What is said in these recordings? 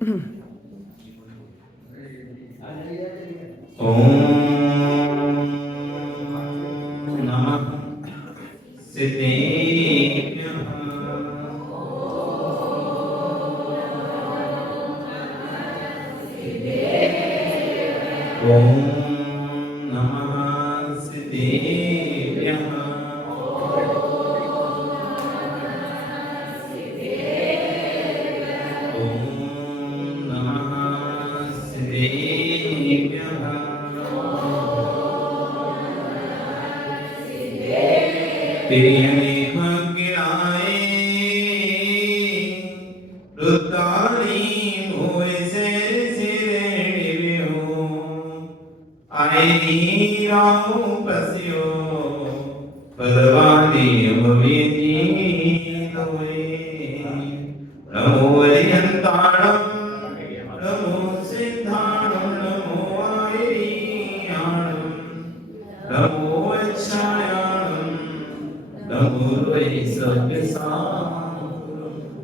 नमः सिद्धेभ्यः। ओम नमः सिद्धेभ्यः। तेरे अनेक गिराए रुतानी होए सेर सिरे हो आए नीराओ पसियो परवानी अमवेदी लोए नमो अरिहंताणम नमो सिद्धाणम नमो आयरियाणम नमो अच्छायाणम नमो वै सव्यसाम।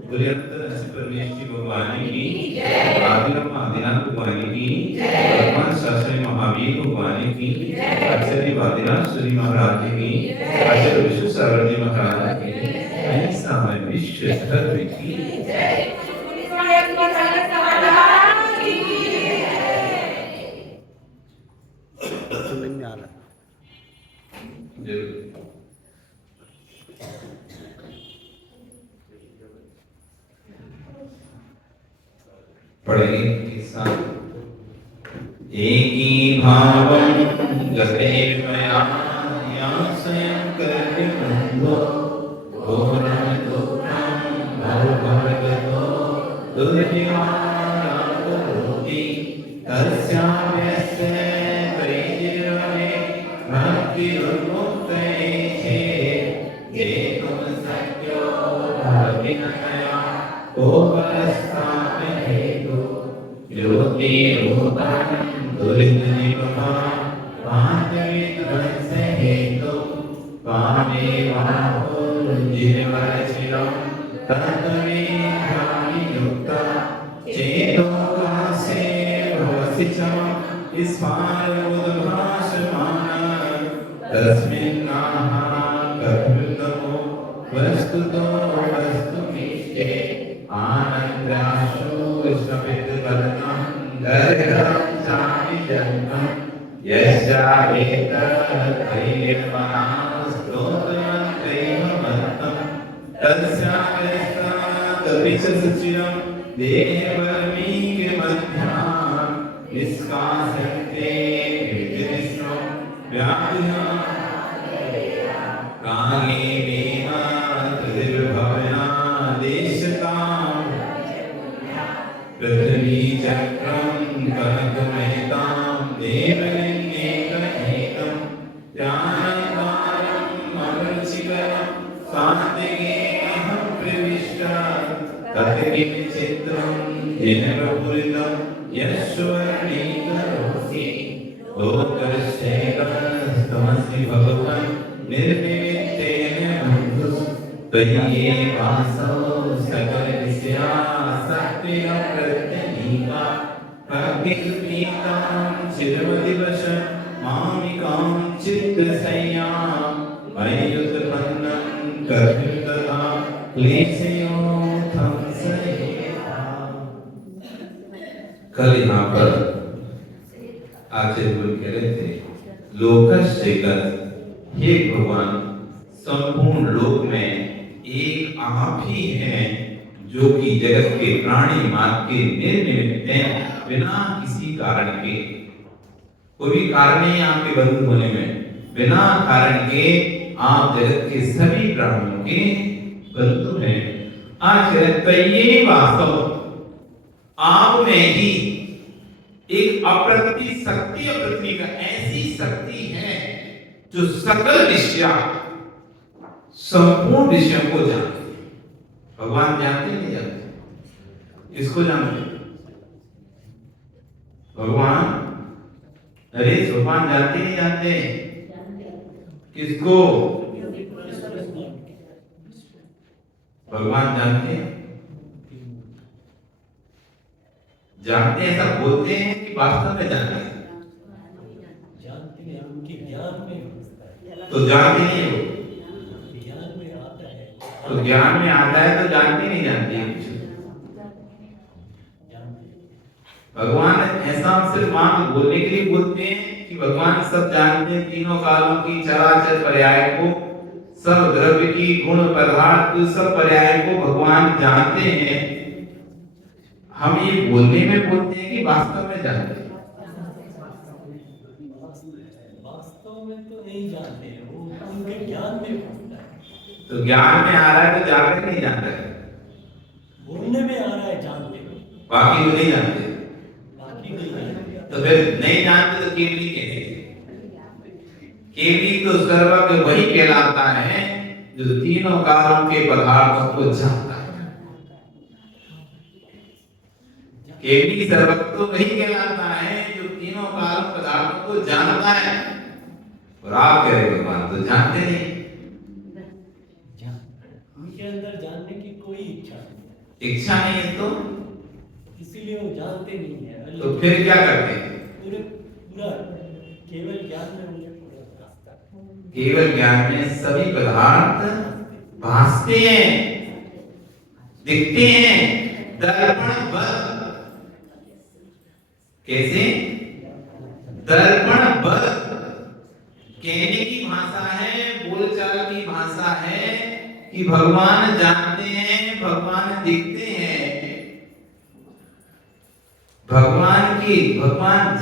बोले अंतरराष्ट्रीय परमेश्वरी भगवान की आदिनाथ आदिनाथ भगवान की भगवान शास्त्री महावीर भगवान की आचार्य वादिनाथ श्री महाराज की आचार्य विश्व सागर जी महाराज की ऐसा मैं विश्व धर्म की पढ़ेंगे के साथ एक ही भावं गते मया या स्वयं करके बंधो घोरं दुःखं भवभर्गतो दुर्निवारणं करोति तस्याम्यस्य परिजीवने भक्तिरुन्मुक्तये चेत् जेतुं शक्यो भगिनतया कोपरस्तापे हेतु ज्योति रूपं दुरितनिपमा पांचविध्वंस हेतु पामे वाहुर्जिनवरचिरं तत्त्वमेधानि युक्ता चेतो कासे भवसि च स्फारमुद्भासमाना तस्मिन्नाः कर्तृतमो वस्तुतो वस्तुमीष्टे आनन्दाशु शमितवदनं दर्घं चापि जन्मं यस्यावेतद्धैर्यमनः स्तोत्रमन्त्रैवमन्तं तस्यावेत्तादपि च सुचिरं देहपरमीकमध्यां निष्कासन्ते विधिनिष्ठं व्याधिना काले वेना त्रिर्भवना देशतां पृथ्वी चक्रं कनकमहितां देवलिङ्गेकमेकं ध्यानकारं ममरुचिकरं सात्विकेऽहं प्रविष्टा तत् किञ्चित्रं जिनप्रपूरितं यश्वर्णीकरोसि लोकस्यैकस्तमसि भगवन् निर्निमित्तेन बन्धु त्वयि वासो सकलविषया सत्त्वप्रत्यनीका भक्तिर्पीतां चिरमदिवश मामिकां चित्तसंयां मय्युत्पन्नं कर्तृतथा क्लेशयोऽथं सहेता। कल यहाँ पर आचार्य बोल कह रहे थे लोकस्य हे भगवान संपूर्ण लोक में एक आप ही हैं जो कि जगत के प्राणी मात्र के निर्निमित्त हैं बिना किसी कारण के। कोई भी कारण नहीं आपके बंधु होने में, बिना कारण के आप जगत के सभी प्राणियों के बंधु हैं। आज ये वास्तव आप में ही एक अप्रतिम शक्ति है पृथ्वी का, ऐसी शक्ति है जो सकल विषय संपूर्ण विषयों को जानते हैं। भगवान जानते नहीं जानते, इसको जानते भगवान। अरे भगवान जानते नहीं जानते, किसको? भगवान जानते हैं। जानते हैं, ऐसा बोलते हैं कि वास्तव में जानते हैं? जानते हैं, उनके ज्ञान में घुसता है। तो जानते नहीं हो, ज्ञान में आता है, तो ज्ञान में आता है तो जानते नहीं जानते हैं कुछ। जानते हैं। भगवान ऐसा सिर्फ वहां बोलने के लिए बोलते हैं कि भगवान सब जानते हैं, तीनों कालों की चराचर पर्याय को, सब द्रव्य की गुण पदार्थ सब पर्याय को भगवान जानते हैं। हम ये बोलने में बोलते हैं कि वास्तव में जानते हैं? वास्तव में तो नहीं जानते हैं, वो उनके ज्ञान में घुसता है। तो ज्ञान में आ रहा है तो जाकर नहीं जानता है, बोलने में आ रहा है जानते हैं, बाकी वो नहीं जानते। बाकी नहीं जानते। तो फिर नहीं जानते तो केवली कैसे? केवली तो सर्वज्ञ वही कहलाता है जो तीनों कालों के पदार्थों को जानता है। केवली सर्वज्ञ तो वही कहलाता है जो तीनों कालों पदार्थों को जानता है। और आप कह रहे भगवान तो जानते नहीं। उनके अंदर जानने की कोई इच्छा नहीं, इच्छा नहीं है तो इसीलिए वो जानते नहीं है। तो फिर क्या करते हैं? पूरा केवल ज्ञान में उनके पूरा रास्ता है। केवल ज्ञान में सभी पदार्थ भासते हैं, दिखते हैं, दर्पण बद। कैसे? दर्पण बद। कहने की भाषा है, बोलचाल की भाषा है कि भगवान जानते हैं, भगवान दिखते हैं। भगवान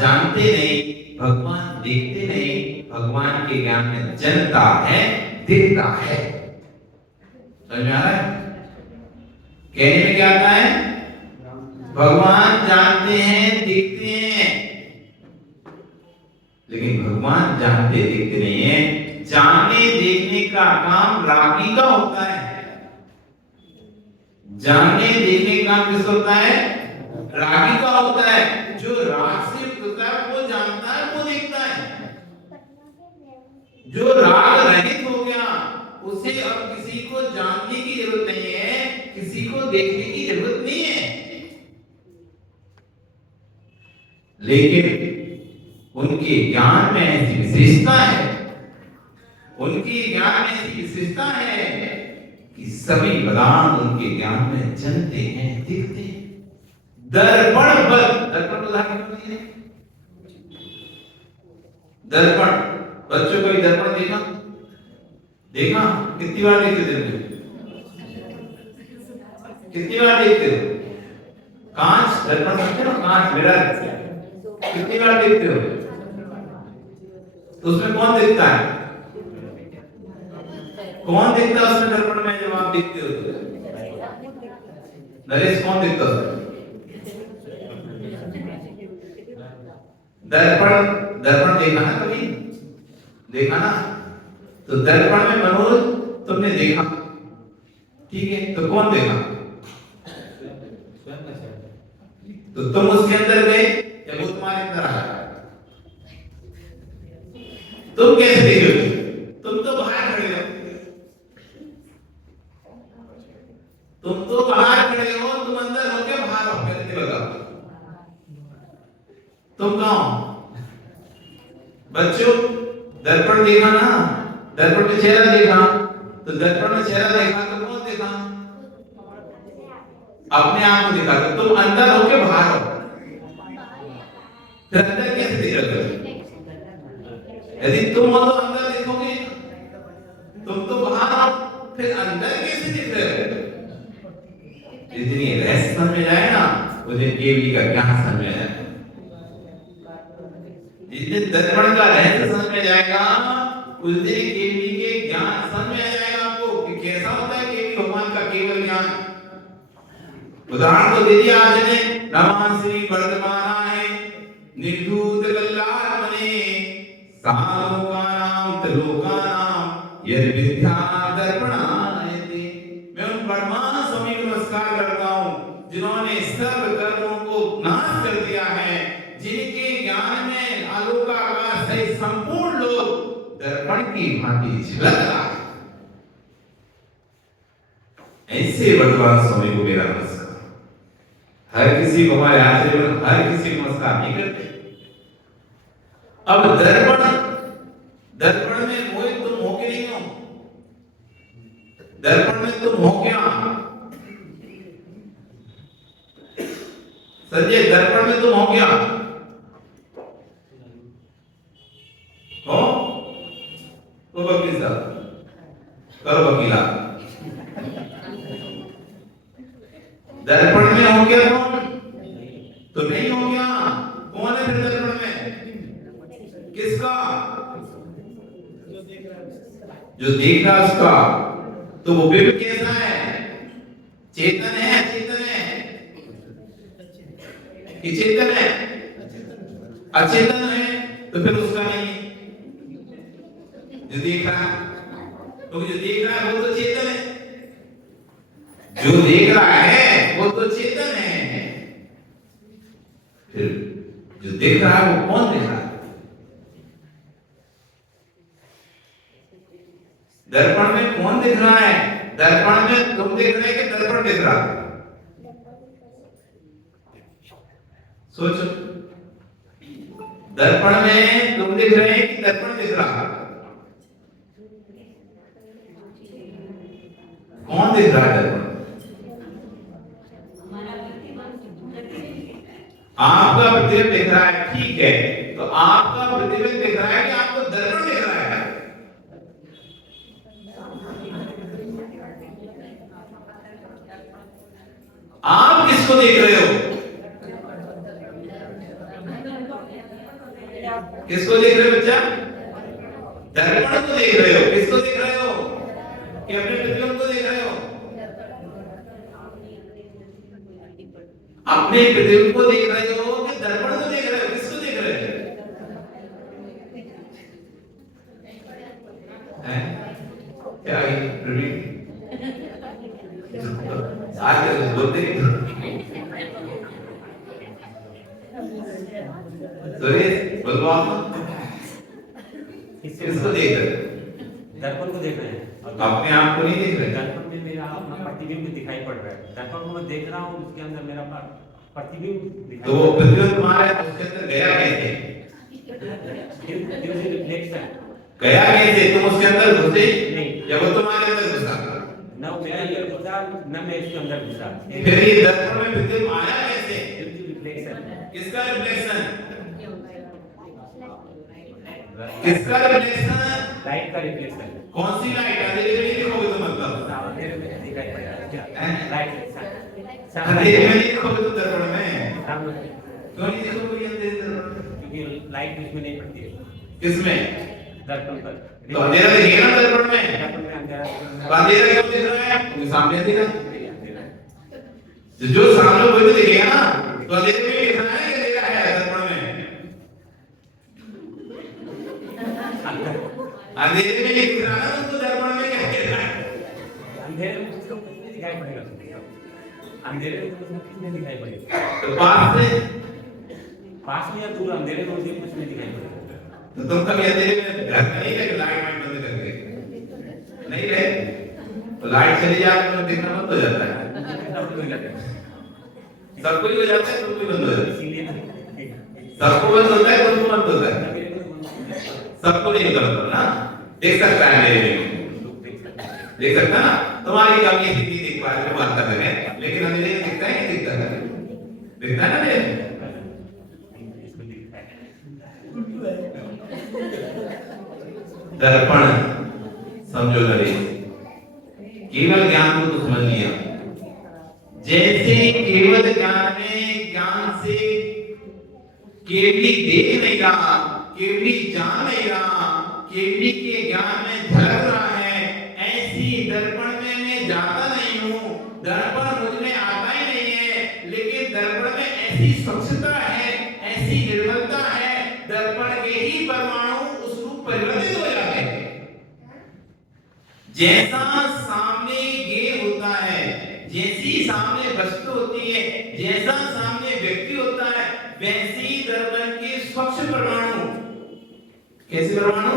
जानते नहीं, भगवान देखते नहीं, भगवान के ज्ञान में जनता है, दिखता है। समझ में आ रहा है? कहने में क्या आता है? भगवान जानते हैं, दिखते हैं, लेकिन भगवान जानते दिखते नहीं है। जानने देखने का काम रागी का होता है। जानने देखने का काम किसका होता है? रागी का होता है। जो राग से युक्त होता है वो जानता है, वो देखता है। जो राग रहित हो गया उसे अब किसी को जानने की जरूरत नहीं है, किसी को देखने की जरूरत नहीं है। लेकिन उनके ज्ञान में ऐसी विशेषता है, उनके ज्ञान में ऐसी विशेषता है कि सभी पदार्थ उनके ज्ञान में जनते हैं, दिखते हैं। दर्पण बद। दर्पण उदाहरण है। दर्पण, बच्चों को दर्पण देखा? देखा? कितनी बार देखते थे? कितनी बार देखते हो? कांच, दर्पण समझते हो? कांच, मिरर कितनी बार देखते हो? तो उसमें कौन दिखता है? कौन दिखता है उसमें दर्पण में जब आप देखते हो? नरेश, कौन दिखता है? दर्पण देखा ना कभी? देखा ना? तो दर्पण में मनोज तुमने देखा, ठीक है? तो कौन देखा? तो तुम उसके अंदर गए या वो तुम्हारे अंदर आया? तुम कैसे देखोगे? तुम तो बाहर खड़े हो, तुम तो बाहर खड़े हो, तुम अंदर हो क्या बाहर हो? कहते बताओ, तुम कहाँ हो? बच्चों, दर्पण देखा ना? दर्पण में चेहरा देखा, तो दर्पण में चेहरा देखा तो कौन देखा? अपने आप को देखा। तो तुम अंदर हो के बाहर हो? फिर अंदर कैसे दिख रहे हो? यदि तुम हो तो अंदर देखोगे, तुम तो बाहर हो, फिर अंदर कैसे दिख रहे हो? जितनी रहस्य समझ में जाए ना, मुझे केवली का क्या समझ में आएगा। जिस दिन दर्पण का रहस्य समझ में जाएगा, उस दिन केवली के ज्ञान समझ में आ जाएगा आपको कि कैसा होता है केवली भगवान का केवल ज्ञान। उदाहरण तो दे दिया आज ने, नमः श्री वर्धमानाय निर्धूत कल्लात्मने सालोकानां त्रिलोकानां यद विद्या दर्पणायते। मैं उन परमात्मा स्वामी को नमस्कार करता हूँ जिन्होंने सब कर्मों को नाश कर दिया है, जिनके ज्ञान में आलोकाकाश से संपूर्ण लोग दर्पण की भांति झलक रहा है। ऐसे वर्तमान स्वामी को मेरा नमस्कार। हर किसी को हमारे आश्रम में हर किसी को नमस्कार नहीं करते। अब दर्पण, दर्पण में मोहित तुम हो के नहीं हो, दर्पण में तुम हो क्या संजय, दर्पण में तुम हो क्या हो? तो वकील साहब करो वकीला, दर्पण में हो क्या तुम? तो नहीं हो क्या? कौन है फिर दर्पण में? किसका? जो देख रहा उसका। तो वो बिंब कैसा है? चेतन है, अचेतन है कि चेतन है? अचेतन है, तो फिर उसका नहीं है। जो देख रहा है, तो जो देख रहा है वो तो चेतन है, जो देख रहा है वो तो चेतन है। फिर जो देख रहा है वो कौन देख रहा है? दर्पण में कौन दिख रहा है? दर्पण में तुम दिख रहे कि दर्पण दिख रहा है? सोचो, दर्पण में तुम दिख रहे हैं कि दर्पण दिख रहा है? कौन दिख रहा है दर्पण? आपका प्रतिबिंब दिख रहा है, ठीक है। तो आपका प्रतिबिंब दिख रहा है कि आपको दर्पण दिख रहा है? आप किसको देख रहे हो? किसको देख रहे हो बच्चा? दर्पण को देख रहे हो। किसको देख रहे हो? कि अपने प्रतिबिंब को देख रहे हो? अपने प्रतिबिंब को देख रहे हो कि दर्पण को देख रहे हो? किसको देख रहे हो? क्या प्रवीण आज कुछ बोलते बोलो आप किसको देख रहे? दर्पण को देख रहे हैं। अपने आप को नहीं देख रहे? दर्पण में मेरा अपना प्रतिबिंब दिखाई पड़ रहा है। दर्पण को मैं देख रहा हूँ, उसके अंदर मेरा प्रतिबिंब दिखाई। तो वो प्रतिबिंब तुम्हारे उसके अंदर गया कैसे? रिफ्लेक्शन गया कैसे? तुम उसके अंदर घुसे नहीं, या वो तुम्हारे अंदर घुसा? न मेरा ये घुसा न मैं इसके अंदर घुसा। फिर ये दर्पण में प्रतिबिंब आया कैसे? रिफ्लेक्शन। किसका रिफ्लेक्शन? किसका रिफ्लेक्शन? लाइट का रिफ्लेक्शन। कौन सी लाइट? अंधेरे में नहीं दिखोगे तो मतलब अंधेरे में दिखाई पड़ रहा है क्या? लाइट अंधेरे में नहीं दिखोगे तो दर्पण में सामने, क्यों नहीं दिखोगे अंधेरे दर्पण? क्योंकि लाइट इसमें नहीं पड़ती है। किसमें? दर्पण पर। तो अंधेरा दिखेगा ना दर्पण में? दर्पण में अंधेरा। तो अंधेरा क्यों दिख रहा है? क्योंकि सामने दिख रहा है। जो सामने वही तो दिखेगा ना। तो अंधेरे में भी दिखना है कि अंधेरा है दर्पण में? अंधेरे में नहीं दिख रहा ना तुमको, दर्पण में क्या दिख रहा है? अंधेरे में उसको कुछ नहीं दिखाई पड़ेगा। अंधेरे में उसको कुछ नहीं दिखाई पड़ेगा। तो पास में या दूर अंधेरे में उसे कुछ नहीं दिखाई पड़ेगा। तो तुम कभी अंधेरे में घर में नहीं रहे? लाइट वाइट बंद करके नहीं रहे? तो लाइट चली जाए तो दिखना बंद हो जाता है। सब कुछ हो जाता है, तुम भी बंद हो जाता है। सबको बंद होता है, तुमको बंद होता है। सबको नहीं होता ना। देख सकता है मेरे में, देख सकता ना। तुम्हारी कमी स्थिति देख पा रहे हो, बात कर रहे हैं, लेकिन अंधेरे में दिखता है कि दिखता है? दिखता है ना मेरे? दर्पण समझो नरेश, केवल ज्ञान को तो समझ लिया। जैसे केवल ज्ञान से केवली देख नहीं रहा, केवली जान नहीं रहा, केवली के ज्ञान में झलक रहा है, ऐसी दर्पण में मैं जाता नहीं हूँ। दर्पण मुझ में आता ही नहीं है, लेकिन दर्पण में ऐसी स्वच्छता है, ऐसी निर्मलता है, दर्पण के ही परमाणु उस रूप परिवर्तित हो जाते हैं। जैसा सामने गेर होता है, जैसी सामने वस्तु होती है, जैसा सामने व्यक्ति होता है, वैसी दर्पण के स्वच्छ परमाणु, कैसे परमाणु?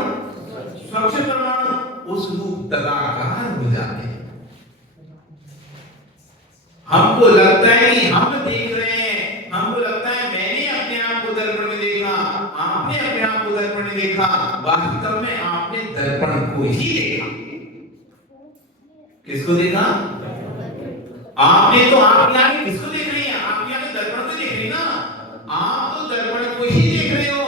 स्वच्छ परमाणु उस रूप तदाकार हो जाते हैं। हमको लगता है कि हम देख रहे वास्तव में आपने दर्पण को ही देखा। किसको देखा? आपने तो आपकी आंखें किसको देख रही हैं? आपकी आंखें दर्पण को देख रही ना। आप तो दर्पण को ही देख रहे हो,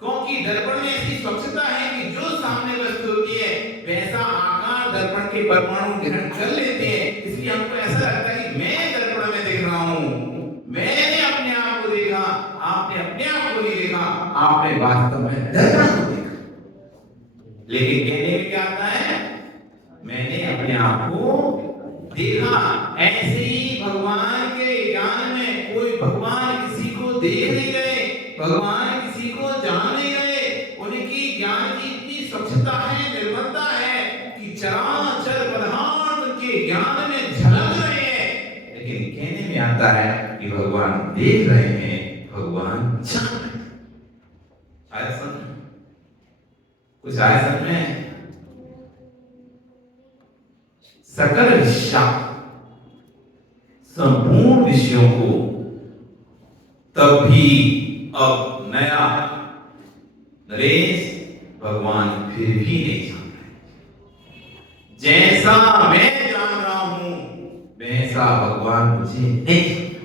क्योंकि दर्पण में ऐसी स्वच्छता है कि जो सामने वस्तु होती है वैसा आकार दर्पण के परमाणु ग्रहण कर लेते हैं। इसलिए हमको ऐसा लगता है कि मैं दर्पण में देख रहा हूं, मैंने अपने आप को देखा, आपने अपने आप को नहीं देखा, आपने वास्तव में दर्पण को देखा। लेकिन कहने में क्या आता है? मैंने अपने आप को देखा। ऐसे ही भगवान के ज्ञान में कोई भगवान किसी को देख नहीं गए, भगवान किसी को जान नहीं गए। उनकी ज्ञान की इतनी स्वच्छता है, निर्मलता है कि चराचर पदार्थ उनके ज्ञान में झलक रहे हैं। लेकिन कहने में आता है कि भगवान देख रहे हैं, भगवान जान रहे हैं। आया समझ? कुछ आया समझ में? सकल विषय, संपूर्ण विषयों को तब भी अब नया नरेश भगवान फिर भी नहीं जान रहे। जैसा मैं जान रहा हूं वैसा भगवान मुझे नहीं जानते।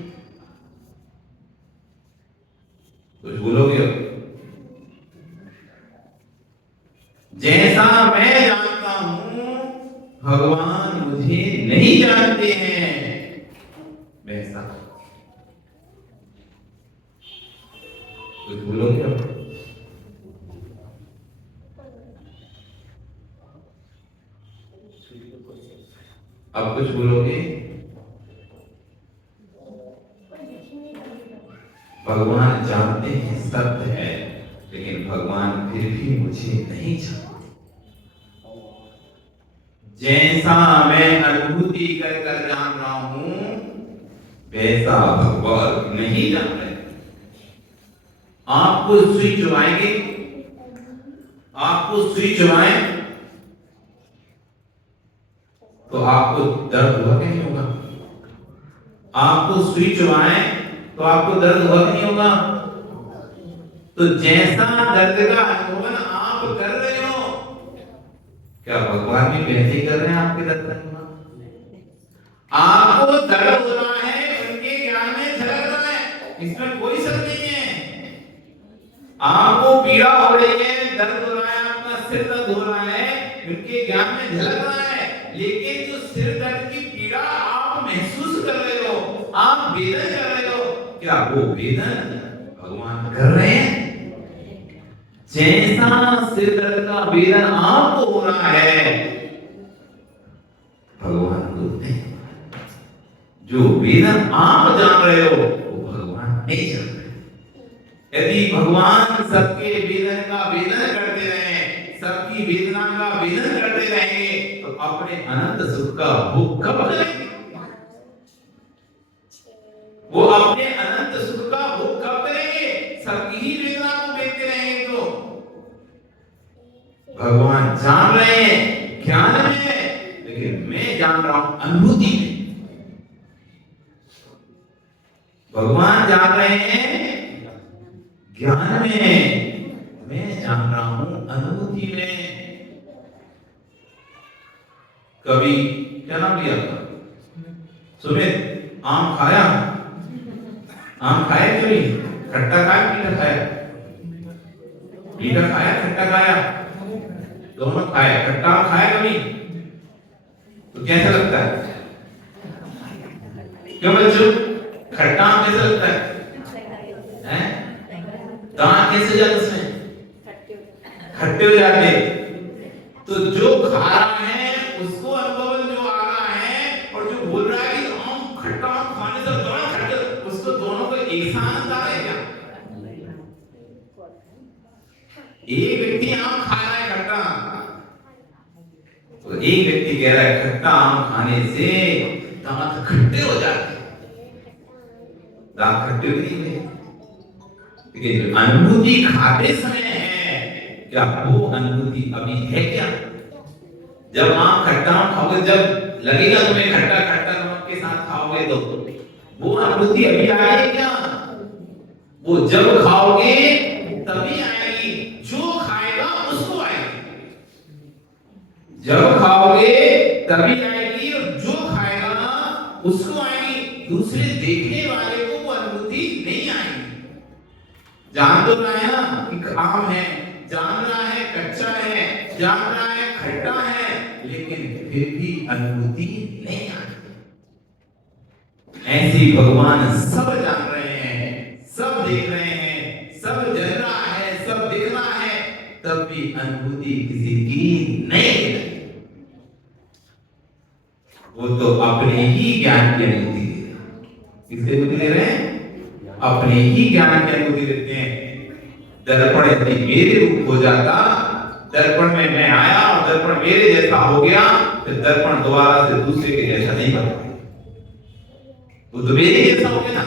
कुछ बोलोगे? जैसा मैं जानता हूं भगवान मुझे नहीं जानते हैं, वैसा। कुछ बोलोगे? अब कुछ बोलोगे? भगवान जानते हैं, सत्य है, लेकिन भगवान फिर भी मुझे नहीं जानते। जैसा मैं अनुभूति कर कर जान रहा हूं वैसा भगवान नहीं जान रहे। आपको सुई चुभाएंगे, आपको सुई चुभाएं तो आपको दर्द होगा कि नहीं होगा? आपको सुई चुभाएं तो आपको दर्द होगा कि नहीं होगा? तो जैसा दर्द का अनुभव आप कर रहे हो, क्या भगवान भी वैसे ही कर रहे हैं आपके दर्द का? आपको दर्द हो रहा है, उनके ज्ञान में झलक रहा है, इसमें कोई शक नहीं है। आपको पीड़ा हो रही है, दर्द हो रहा है, आपका सिर दर्द हो रहा है, उनके ज्ञान में झलक रहा है। लेकिन जो सिर दर्द की पीड़ा आप महसूस कर रहे हो, आप वेदन कर रहे हो, क्या वो वेदन भगवान कर रहे हैं? जैसा सिर दर्द का वेदन आपको हो रहा है भगवान को नहीं। जो वेदन आप जान रहे हो वो भगवान नहीं जान रहे। यदि भगवान सबके वेदन का वेदन करते रहे, सबकी वेदना का वेदन करते रहेंगे तो अपने अनंत सुख का भोग कब करेंगे? वो अपने अनंत सुख का भोग कब करेंगे? सबकी ही वेदना को देखते रहेंगे। तो भगवान जान रहे हैं ज्ञान में, लेकिन मैं जान रहा हूं अनुभूति में। भगवान जान रहे हैं ज्ञान में, मैं जान रहा हूं अनुभूति में। कभी क्या नाम लिया था? सुमित, आम खाया? आम खाया कभी? खट्टा खाया, मीठा खाया? मीठा खाया, खट्टा खाया? दोनों खाया। खट्टा आम खाया कभी? तो कैसा लगता है? क्यों बच्चों, खट्टा आम कैसा लगता है? दांत कैसे जाते उसमें? खट्टे हो जाते। तो जो खा रहा है उसको अनुभव जो आ रहा है, और जो बोल रहा है कि आम खट्टा आम खाने से दोनों खट्टे, उसको दोनों को एक साथ आनंद आ रहा है क्या? एक व्यक्ति आम खा रहा है खट्टा, तो एक व्यक्ति कह रहा है खट्टा आम खाने से दांत खट्टे हो जाते। दांत खट्टे नहीं हुए, लेकिन जो अनुभूति खाते समय है, क्या वो अनुभूति अभी है क्या? जब आप खट्टा खाओगे, जब लगेगा तुम्हें खट्टा खट्टा नमक के साथ खाओगे, तो वो अनुभूति अभी आएगी क्या? वो जब खाओगे तभी आएगी। जो खाएगा उसको दूसरे देखने वाले को वो अनुभूति नहीं आएगी। जान तो रहा है ना कि आम है, जान रहा है कच्चा है, जान रहा है खट्टा है, लेकिन फिर भी अनुभूति नहीं आती। ऐसे भगवान सब जान रहे हैं, सब देख रहे हैं, सब जल रहा है, सब दिख रहा है, तब भी अनुभूति किसी की नहीं है। वो तो अपने ही ज्ञान की अनुभूति दे रहे हैं। किसकी अनुभूति दे रहे हैं? अपने ही ज्ञान की अनुभूति देते हैं। दर्पण यदि मेरे रूप हो जाता, दर्पण में मैं आया और दर्पण मेरे जैसा हो गया, तो दर्पण दोबारा से दूसरे के जैसा नहीं बनता, वो तो मेरे जैसा हो गया ना।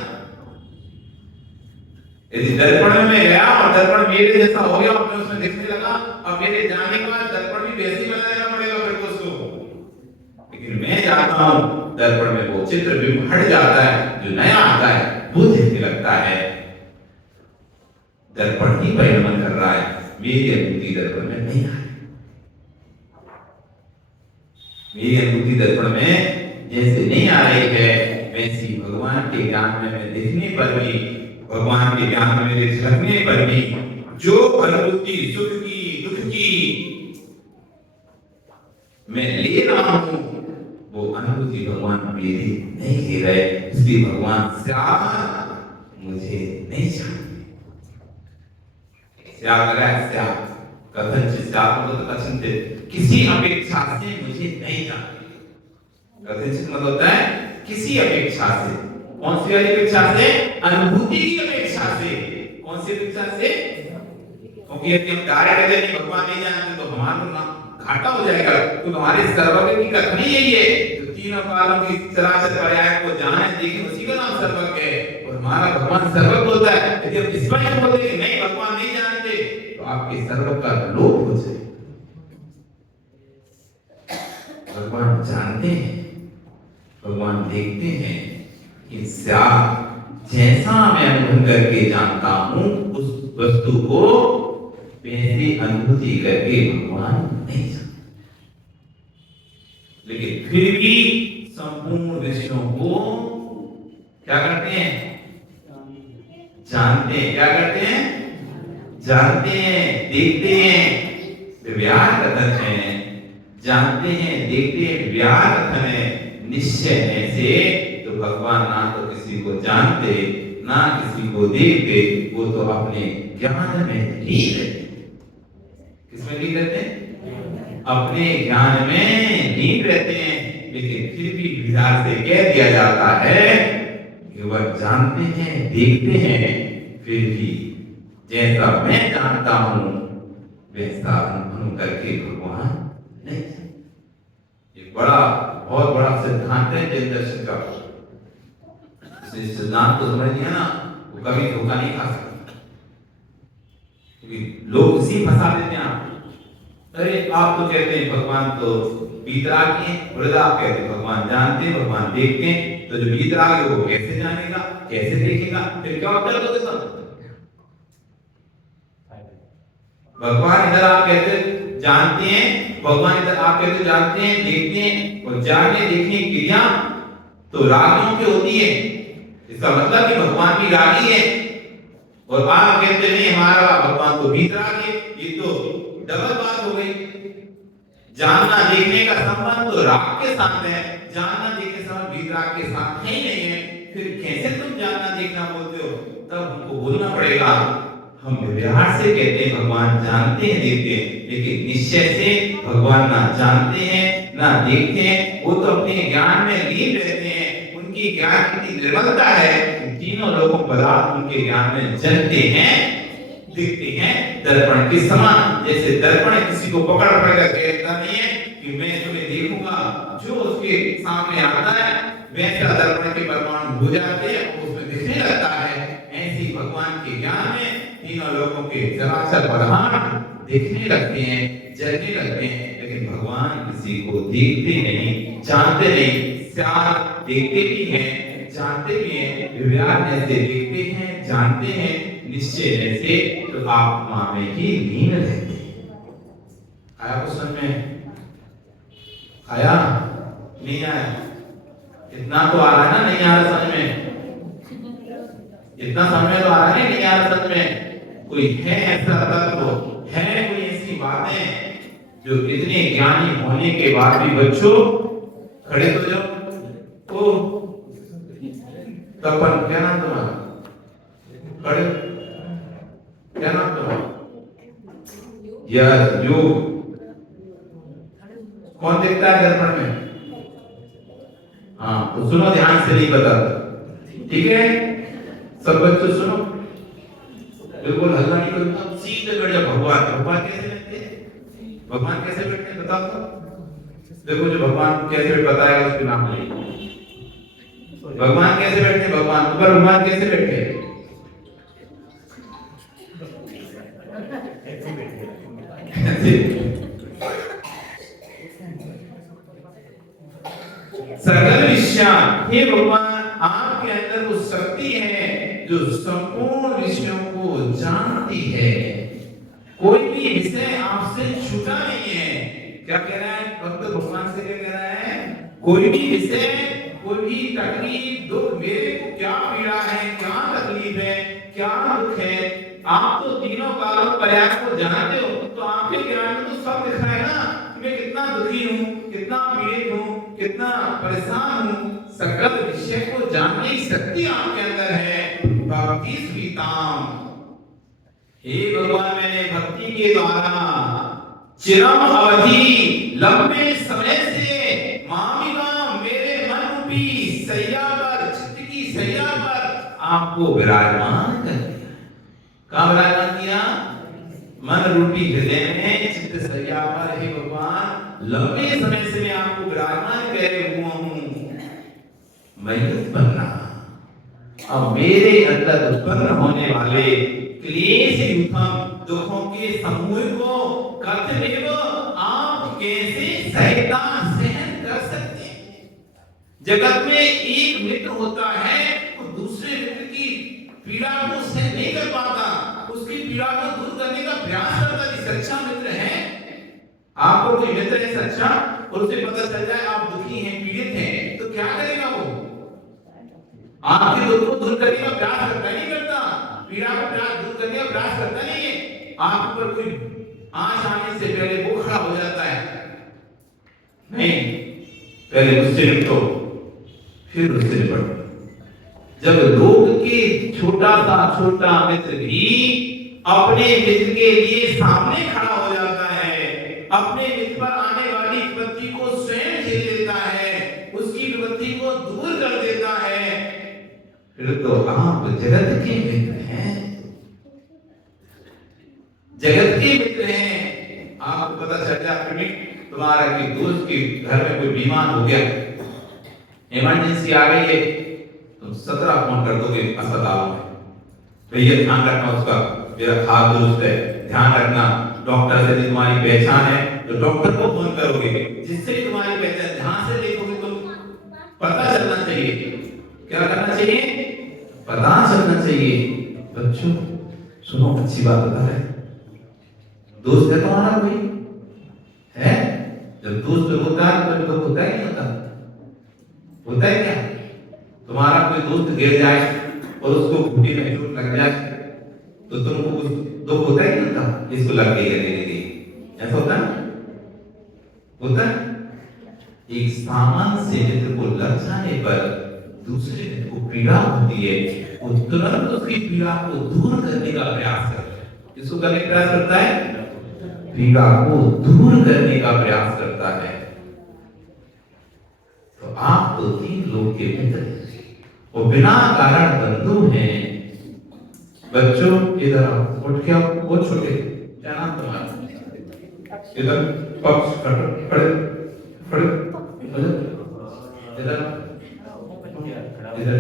यदि दर्पण में मैं गया और दर्पण मेरे जैसा हो गया और मैं उसमें दिखने लगा, अब मेरे जाने के बाद दर्पण भी वैसे ही बना देना पड़ेगा फिर को उसको। लेकिन मैं चाहता हूं दर्पण में वो चित्र बिंब हट जाता है, जो नया आता है वो दिखने लगता है। दर्पण ही परिणमन कर रहा है, मेरी अनुभूति दर्पण में नहीं आ रही। मेरी अनुभूति दर्पण में जैसे नहीं आ रही है, वैसी भगवान के ज्ञान में मैं देखने पर भी, भगवान के ज्ञान में मेरे झलकने पर भी जो अनुभूति सुख की दुख की मैं ले रहा हूं, वो अनुभूति भगवान मेरी नहीं ले रहे। इसलिए भगवान श्याम मुझे नहीं चाहिए। किसी अपेक्षा से मुझे नहीं जानते। कथनचित मतलब होता है किसी अपेक्षा से। कौन सी वाली अपेक्षा से? अनुभूति की अपेक्षा से। कौन सी अपेक्षा से? क्योंकि यदि हम डायरेक्ट नहीं भगवान नहीं जानते तो हमारा घाटा हो जाएगा। तो हमारे सर्वज्ञ की कथन यही है, तो तीनों कालों की चराचर पर्याय को जाने देखें, उसी का नाम सर्वज्ञ है। और हमारा भगवान सर्वज्ञ होता है। यदि हम इस बात को बोलते हैं नहीं भगवान नहीं जानते, तो आपके सर्व का लोप हो जाए। भगवान जानते हैं, भगवान देखते हैं कि जैसा मैं अनुभव करके जानता हूं उस वस्तु को वैसी अनुभूति करके भगवान नहीं जानते। लेकिन फिर भी संपूर्ण विषयों को क्या करते हैं? जानते हैं। क्या करते हैं? जानते हैं, देखते हैं। व्यवहार कथन है, जानते हैं, देखते हैं, व्यवहार कथन है। निश्चय से तो भगवान ना तो किसी को जानते ना किसी को देखते, वो तो अपने ज्ञान में लीन रहते। किसमें लीन रहते हैं? अपने ज्ञान में लीन रहते हैं। लेकिन फिर भी विचार से कह दिया जाता है कि वह जानते हैं, देखते हैं, फिर भी जैसा मैं जानता हूं वैसा अनुभव करके भगवान नहीं। एक बहुत बड़ा सिद्धांत है जैन दर्शन का। इस सिद्धांत को समझ लिया ना, वो कभी धोखा नहीं खा सकता। क्योंकि लोग इसी फंसा देते हैं। अरे आप तो कहते हैं भगवान तो वीतरागी हैं, और आप कहते हैं भगवान जानते हैं, भगवान देखते हैं। तो जो वीतरागी वो कैसे जानेगा, कैसे देखेगा? फिर क्या उत्तर दोगे सब? भगवान इधर आप कहते जानते हैं, भगवान इधर आप कहते जानते हैं, देखते हैं, और जानने देखने की क्रिया तो रागियों की होती है। इसका मतलब कि भगवान भी रागी है, और आप कहते नहीं हमारा भगवान तो वीतरागी है। ये तो डबल बात हो गई। जानना देखने का संबंध तो राग के साथ है, जानना देखने संबंध वीतराग के साथ है ही नहीं है। फिर कैसे तुम जानना देखना बोलते हो? तब हमको बोलना पड़ेगा। हम व्यवहार से कहते हैं भगवान जानते हैं, देखते हैं, लेकिन निश्चय से भगवान ना जानते हैं ना देखते हैं। वो तो अपने ज्ञान में लीन रहते हैं। उनकी ज्ञान की निर्मलता है, तीनों लोगों पदार्थ उनके ज्ञान में जलते हैं, दिखते हैं दर्पण के समान। जैसे दर्पण किसी को पकड़ कर कहता नहीं है कि मैं तुम्हें देखूंगा, जो उसके सामने आता है वैसा दर्पण के परमाणु हो जाते हैं, उसमें दिखने लगता है। ऐसी भगवान के ज्ञान में तीनों लोगों के चराचर परमाणु दिखने लगते हैं, जलने लगते हैं। लेकिन भगवान किसी को देखते नहीं, जानते नहीं। श्याम देखते भी हैं, जानते भी हैं, व्यवहार जैसे देखते हैं, जानते हैं, निश्चय जैसे तो आत्मा में ही लीन रहते हैं। आया क्वेश्चन में? आया नहीं आया? इतना तो आ रहा है ना, नहीं आ रहा समझ में? इतना समझ में तो आ रहा है, नहीं आ रहा समझ में? कोई है ऐसा तत्व, है कोई ऐसी बातें जो इतने ज्ञानी होने के बाद भी बच्चों खड़े हो जाओ। ओ तपन, क्या नाम तुम्हारा? खड़े, क्या नाम तुम्हारा? यस, योग। कौन देखता है दर्पण में? हाँ, तो सुनो ध्यान से, नहीं बता, ठीक है? सब बच्चों सुनो, बिल्कुल हल्ला नहीं करो, सीधे बैठ जाओ। भगवान कैसे बैठते हैं? भगवान कैसे बैठते हैं बताओ तो। देखो जो भगवान कैसे बताएगा उसके नाम ले। भगवान कैसे बैठते हैं? भगवान ऊपर, भगवान कैसे बैठे हैं? सकल विषयान, हे भगवान आपके अंदर वो शक्ति है जो संपूर्ण विषयों को जानती है। कोई भी विषय आपसे छूटा नहीं है। क्या कह रहा है भक्त भगवान से? क्या कह रहा है? कोई भी विषय, कोई भी तकलीफ, दुख, मेरे को क्या पीड़ा है, क्या तकलीफ है, क्या दुख है, आप तो तीनों कालों पर्याय को जानते हो, तो आपके ज्ञान में तो सब दिख रहा है ना, मैं कितना दुखी हूँ, कितना पीड़ित हूँ, कितना परेशान हूँ। सकल विषय को जानने की शक्ति आपके अंदर है। भक्ति स्वीताम, हे भगवान मैंने भक्ति के द्वारा चिरम अवधि, लंबे समय से मामिका मेरे मन रूपी सैया पर, चित्त की सैया पर आपको विराजमान कर दिया। कहाँ विराजमान किया? मन रूपी हृदय में, चित्त सैया पर। हे भगवान लंबे समय से मैं आपको विराजमान करे हुआ हूँ। मैं उत्पन्न, अब मेरे अंदर उत्पन्न होने वाले क्लेश युतम, दुखों के समूह को कर्तव्य आप कैसे सहन कर सकते हैं? जगत में एक मित्र होता है, वो दूसरे मित्र की पीड़ा को सहन नहीं कर पाता, उसकी पीड़ा को दूर करने का प्रयास करता है। सच्चा मित्र है, आपको कोई मित्र है सच्चा, और उसे पता चल जाए आप दुखी हैं, पीड़ित हैं, तो क्या करेगा वो? आपके दुख को दूर करने का प्रयास करता नहीं करता, पीड़ा को दूर करने का प्रयास करता नहीं है। आप पर कोई आंच आने से पहले वो खड़ा हो जाता है, नहीं पहले उससे निपटो फिर उससे निपटो। जब लोग के छोटा मित्र भी अपने मित्र के लिए सामने खड़ा हो जाता है, अपने मित्र पर आने वाली विपत्ति को स्वयं झेल लेता है, उसकी विपत्ति को दूर कर देता है, फिर तो आप जगत के मित्र हैं, जगत के मित्र हैं। आपको पता चल जाए तुम्हारा कि दोस्त के घर में कोई बीमार हो गया, इमरजेंसी आ गई है, तुम 17 फोन कर दोगे अस्पताल में, भैया ध्यान रखना उसका, मेरा खास दोस्त है, ध्यान रखना। डॉक्टर से तुम्हारी पहचान है तो डॉक्टर को फोन करोगे, जिससे तुम्हारी पहचान, ध्यान से देखोगे तुम, पता चलना चाहिए। क्या करना चाहिए? पता चलना चाहिए। बच्चों सुनो, अच्छी बात बता रहे, दोस्त है तुम्हारा कोई है? जब दोस्त होता है तो दुख होता है, नहीं होता? होता है क्या? तुम्हारा कोई दोस्त गिर जाए और उसको घुटने में चोट लग जाए तो तुमको कुछ दुख होता है, नहीं होता? इसको लग गई है, ऐसा होता है? होता है? एक सामान्य से मित्र को लग जाने पर दूसरे मित्र को पीड़ा होती है, वो तुरंत उसकी पीड़ा को दूर करने का प्रयास करता है। किसको करने का प्रयास करता है? पीड़ा को दूर करने का प्रयास करता है। तो आप तो 3 लोग के मित्र और बिना कारण बंधु हैं। बच्चों इधर आओ, उठ के आओ, वो छोटे, क्या नाम तुम्हारा? इधर पक्ष खड़े खड़े इधर इधर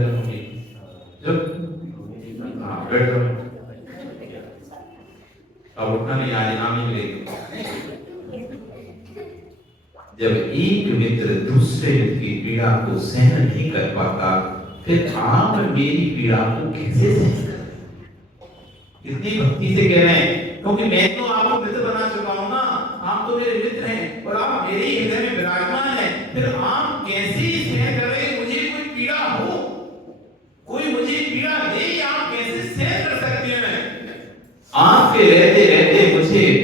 जो बैठ जाओ। अब उठना नहीं, आज नाम ही मिलेगा। जब एक मित्र दूसरे मित्र की पीड़ा को सहन नहीं कर पाता, फिर आप मेरी पीड़ा को कैसे सहन करें? इतनी भक्ति से कह रहे हैं, क्योंकि मैं तो आपको मित्र बना चुका हूं ना, आप तो मेरे मित्र हैं और आप मेरे ही हृदय में विराजमान हैं, फिर आप कैसे सहन कर रहे हैं मुझे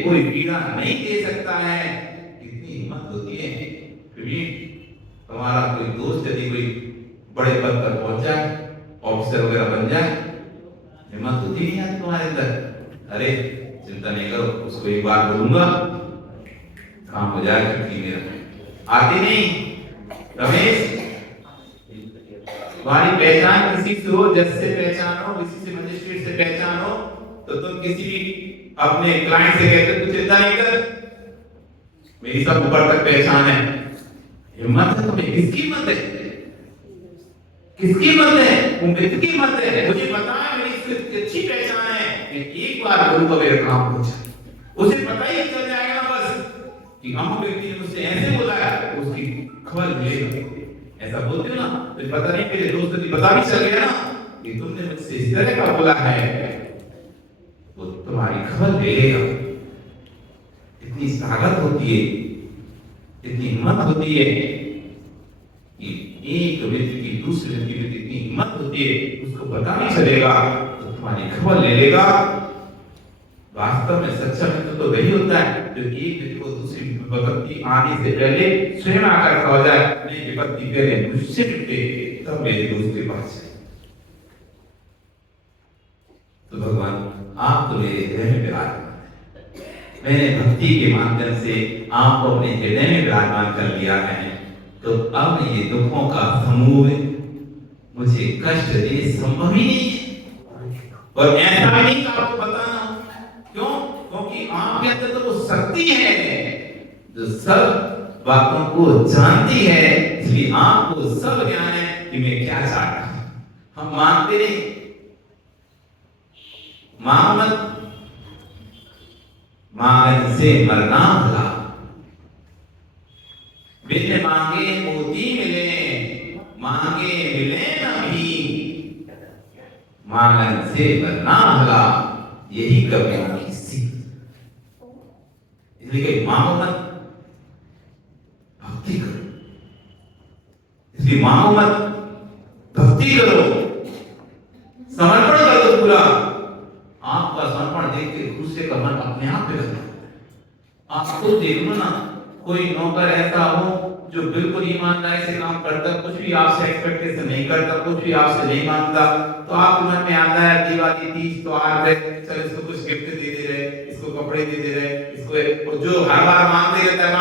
कोई पीड़ा नहीं दे सकता है। कितनी हिम्मत होती है। तुम्हारा कोई दोस्त यदि कोई बड़े पद पर पहुंच जाए, ऑफिसर वगैरह बन जाए, हिम्मत होती नहीं है तुम्हारे अंदर, अरे चिंता नहीं करो, उसको एक बार बोलूंगा काम हो जाएगा, छुट्टी मेरा आती नहीं। रमेश, तुम्हारी पहचान किसी से हो, जज से पहचान हो, किसी से मजिस्ट्रेट से पहचान हो, तो तुम किसी भी अपने क्लाइंट से कहते तू चिंता नहीं कर, मेरी सब ऊपर तक पहचान है। हिम्मत है तुम्हें? किसकी हिम्मत है? किसकी हिम्मत है? किसकी हिम्मत है? मुझे पता है मेरी अच्छी पहचान है, एक बार बोलूंगा मेरा काम हो जाए, उसे पता ही चल जाएगा ना बस कि अमुक व्यक्ति ने मुझसे ऐसे बोला है, उसकी खबर मिलेगा। ऐसा बोलते हो ना, तो पता नहीं मेरे दोस्त को पता भी चल गया ना कि तुमने मुझसे इस तरह का बोला है, तो तुम्हारी खबर ले लेगा। इतनी ताकत होती है, इतनी हिम्मत होती है कि एक व्यक्ति की दूसरे व्यक्ति में इतनी हिम्मत होती है, उसको पता नहीं चलेगा तो तुम्हारी खबर ले लेगा। वास्तव में सच्चा मित्र तो वही होता है जो एक व्यक्ति को दूसरी विपत्ति आने से पहले स्वयं आकर खड़ा हो जाए, नहीं विपत्ति पहले मुझसे मिटे तब मेरे दोस्त के पास जाए। तो भगवान आप तो मेरे हृदय में विराजमान है, मैंने भक्ति के माध्यम से आपको अपने हृदय में विराजमान कर लिया है, तो अब ये दुखों का समूह मुझे कष्ट दे संभव ही नहीं है। और ऐसा भी नहीं आपको बताना, क्यों? क्योंकि आपके अंदर तो वो शक्ति है जो सब बातों को जानती है, इसलिए आपको सब ज्ञान है कि मैं क्या चाहता हूं। हम मानते नहीं, मोहम्मद मांगन से मरना भला, बिन मांगे मोती मिले, मांगे मिले न भी, मांगन से मरना भला, यही कवियों की सीख। इसलिए मांगो मत, भक्ति करो। इसलिए मांगो मत, भक्ति करो, समर्पण कर दो पूरा। आपका समर्पण देख के दूसरे का मन अपने आप पे करता है। आप खुद देख लो ना, कोई नौकर ऐसा हो जो बिल्कुल ईमानदारी से काम करता, कुछ भी आपसे एक्सपेक्टेशन नहीं करता, कुछ भी आपसे नहीं मांगता, तो आपके मन में आता है दिवाली तीज तो आ रहे, चल इसको कुछ गिफ्ट दे दे रहे, इसको कपड़े दे दे रहे, इसको जो हर बार मांगते रहता है,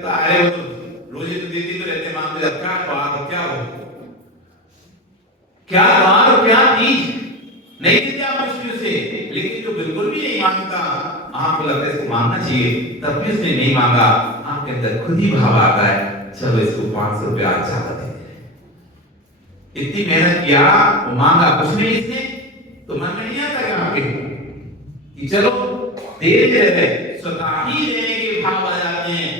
तो अरे वो रोजे तो देती तो रहते, मांगते रहते, क्या बात, क्या हो, क्या बात, क्या तीज नहीं देते आप मुश्किल से। लेकिन जो बिल्कुल भी नहीं मांगता, आपको लगता है इसको मांगना चाहिए, तब भी उसने नहीं मांगा, आपके अंदर खुद ही भाव आता है, चलो इसको 500 रुपया अच्छा दे दे। इतनी मेहनत किया, वो मांगा कुछ नहीं इसने, तो मन में नहीं आता क्या आपके कि चलो दे दे, स्वतः ही देने के भाव आ जाते हैं।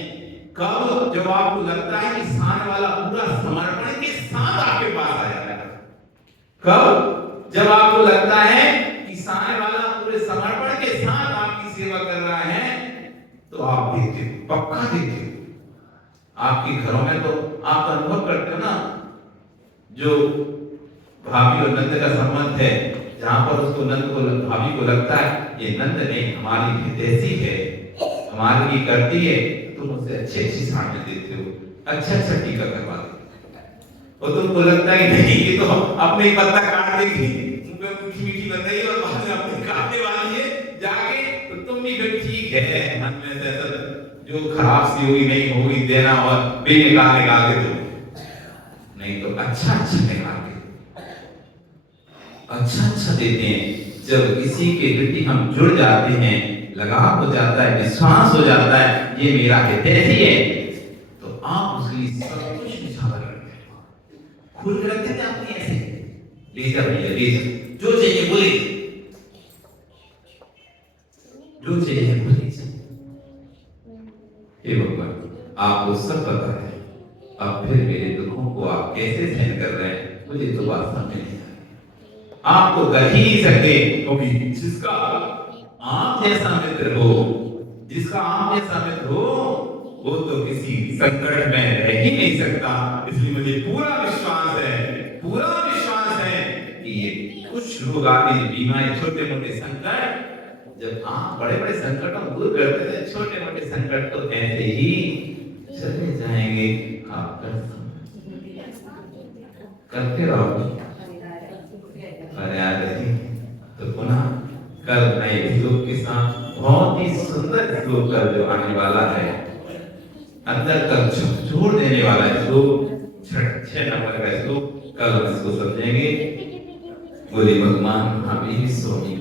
कब? जब आपको लगता है कि सामने वाला पूरा समर्पण के साथ आपके पास आ जाता है। कब? जब आपको लगता है कि सामने वाला पूरे समर्पण के साथ आपकी सेवा कर रहा है, तो आप देते, पक्का देते। आपके घरों में तो आप अनुभव करते हो ना, जो भाभी और नंद का संबंध है, जहां पर उसको नंद को भाभी को लगता है ये नंद नहीं हमारी हितैषी है, हमारे लिए करती है, तुम उसे अच्छी अच्छी सामने देते हो, अच्छा अच्छा टीका करवा देते, और तुमको लगता है नहीं ये तो अपने ही पत्ता काट देगी, मीठी मीठी बताइए और बाद में अपने काटने वाली है जाके, तो तुम भी फिर ठीक है, मन में ऐसा जो खराब सी होगी नहीं होगी देना, और बेनिकाल निकाल के दो, नहीं तो अच्छा अच्छा निकाल के अच्छा अच्छा देते हैं। जब किसी के प्रति हम जुड़ जाते हैं, लगाव हो जाता है, विश्वास हो जाता है, ये मेरा हितैषी है, तो आप उसके लिए सब कुछ निछावर करते हैं, खुल के रखते थे आपने ऐसे, ले जा भैया ले जा, जो चाहिए बोले, जो चाहिए बोले। हे भगवान, आपको सब पता है, अब फिर मेरे दुखों को आप कैसे सहन कर रहे हैं, मुझे तो बात समझ नहीं आ रही। आप तो कर ही नहीं सकते, क्योंकि जिसका आप जैसा मित्र हो, जिसका आप जैसा मित्र हो, वो तो किसी संकट में रह ही नहीं सकता। इसलिए मुझे पूरा विश्वास है कि ये कुछ रोग आदि बीमारी छोटे मोटे संकट जब आप बड़े बड़े संकटों को दूर करते थे, छोटे मोटे संकट तो ऐसे ही चले जाएंगे। आप करते रहो और याद रखिए। तो पुनः कल नए श्लोक के साथ, बहुत ही सुंदर श्लोक कल जो आने वाला है, अंदर तक झकझोर देने वाला श्लोक, 6 नंबर का श्लोक, कल हम इसको समझेंगे। बोले भगवान महावीर स्वामी